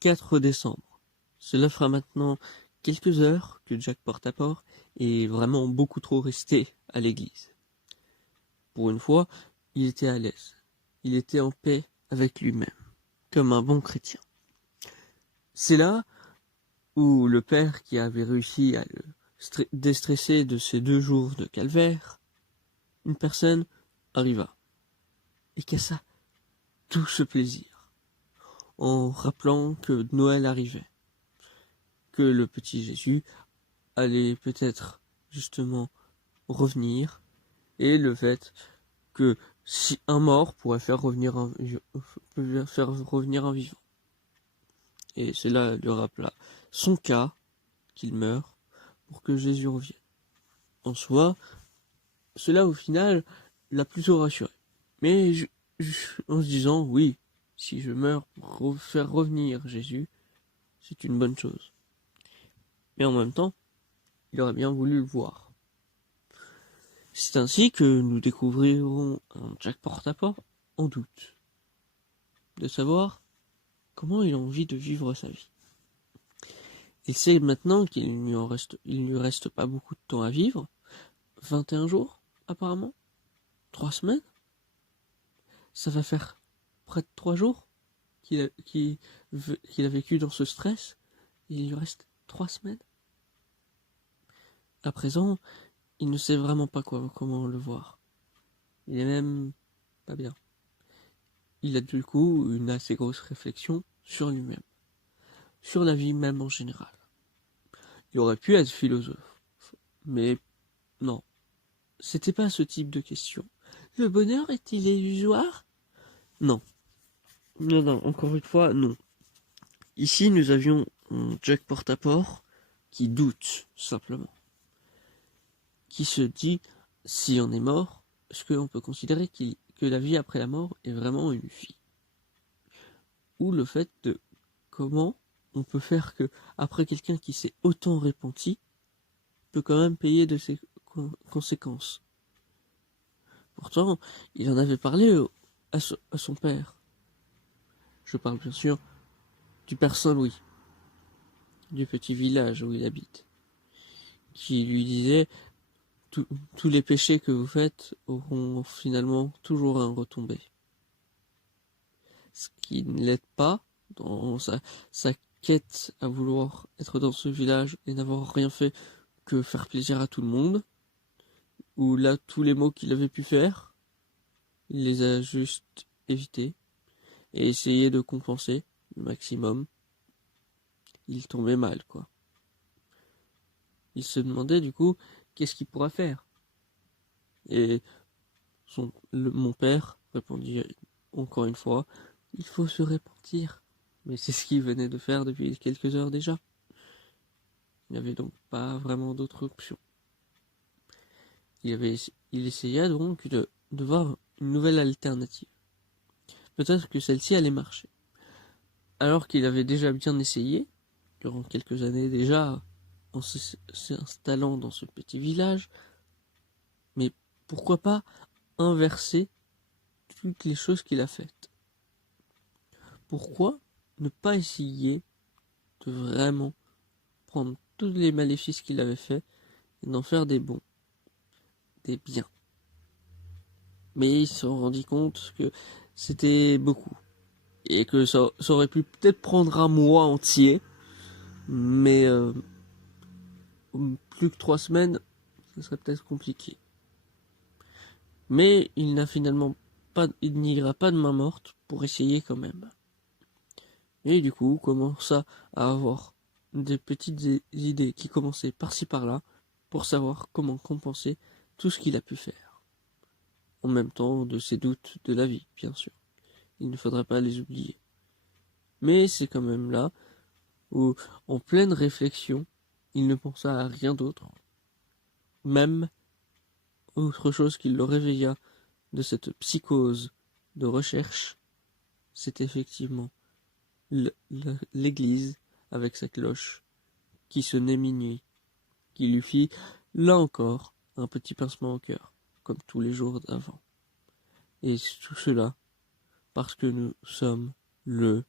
4 décembre. Cela fera maintenant quelques heures que Jack Porte-à-Porte est vraiment beaucoup trop resté à l'église. Pour une fois, il était à l'aise. Il était en paix avec lui-même, comme un bon chrétien. C'est là où le père qui avait réussi à le déstresser de ces 2 jours de calvaire, une personne arriva et cassa tout ce plaisir, en rappelant que Noël arrivait, que le petit Jésus allait peut-être justement revenir, et le fait que si un mort pourrait faire revenir un vivant. Et cela lui rappela son cas, qu'il meurt, pour que Jésus revienne. En soi, cela au final l'a plutôt rassuré. Mais en se disant, oui, si je meurs pour faire revenir Jésus, c'est une bonne chose. Mais en même temps, il aurait bien voulu le voir. C'est ainsi que nous découvrirons un Jack Porte-à-Porte en doute, de savoir comment il a envie de vivre sa vie. Il sait maintenant qu'il ne lui reste pas beaucoup de temps à vivre, 21 jours apparemment, 3 semaines. Ça va faire près de 3 jours qu'il a vécu dans ce stress. Il lui reste 3 semaines. À présent, il ne sait vraiment pas comment le voir. Il est même pas bien. Il a du coup une assez grosse réflexion sur lui-même, sur la vie même en général. Il aurait pu être philosophe, mais non, c'était pas ce type de question. Le bonheur est-il illusoire ? Non. Non, encore une fois, non. Ici, nous avions un Jack Porte-à-Porte qui doute, simplement. Qui se dit, si on est mort, est-ce qu'on peut considérer que la vie après la mort est vraiment une vie ? Ou le fait de comment on peut faire que, après quelqu'un qui s'est autant repenti, peut quand même payer de ses conséquences. Pourtant, il en avait parlé à son père. Je parle bien sûr du père Saint-Louis, du petit village où il habite, qui lui disait tous les péchés que vous faites auront finalement toujours un retombé. Ce qui ne l'aide pas dans sa quête à vouloir être dans ce village et n'avoir rien fait que faire plaisir à tout le monde, où là tous les maux qu'il avait pu faire, il les a juste évités et essayé de compenser le maximum. Il tombait mal, quoi. Il se demandait du coup qu'est-ce qu'il pourrait faire. Et mon père répondit encore une fois, il faut se repentir. Mais c'est ce qu'il venait de faire depuis quelques heures déjà. Il n'avait donc pas vraiment d'autre option. Il essaya donc de voir une nouvelle alternative. Peut-être que celle-ci allait marcher. Alors qu'il avait déjà bien essayé, durant quelques années déjà, en s'installant dans ce petit village, mais pourquoi pas inverser toutes les choses qu'il a faites ? Pourquoi ne pas essayer de vraiment prendre tous les maléfices qu'il avait faits et d'en faire des bons, des biens ? Mais il se rendit compte que c'était beaucoup et que ça aurait pu peut-être prendre un mois entier, mais plus que 3 semaines, ce serait peut-être compliqué. Mais il n'ira pas de main morte pour essayer quand même. Et du coup, commença à avoir des petites idées qui commençaient par-ci par-là pour savoir comment compenser tout ce qu'il a pu faire. En même temps de ses doutes de la vie, bien sûr. Il ne faudrait pas les oublier. Mais c'est quand même là où, en pleine réflexion, il ne pensa à rien d'autre. Même autre chose qui le réveilla de cette psychose de recherche, c'est effectivement l'église avec sa cloche qui sonnait minuit, qui lui fit, là encore, un petit pincement au cœur, comme tous les jours d'avant. Et tout cela parce que nous sommes le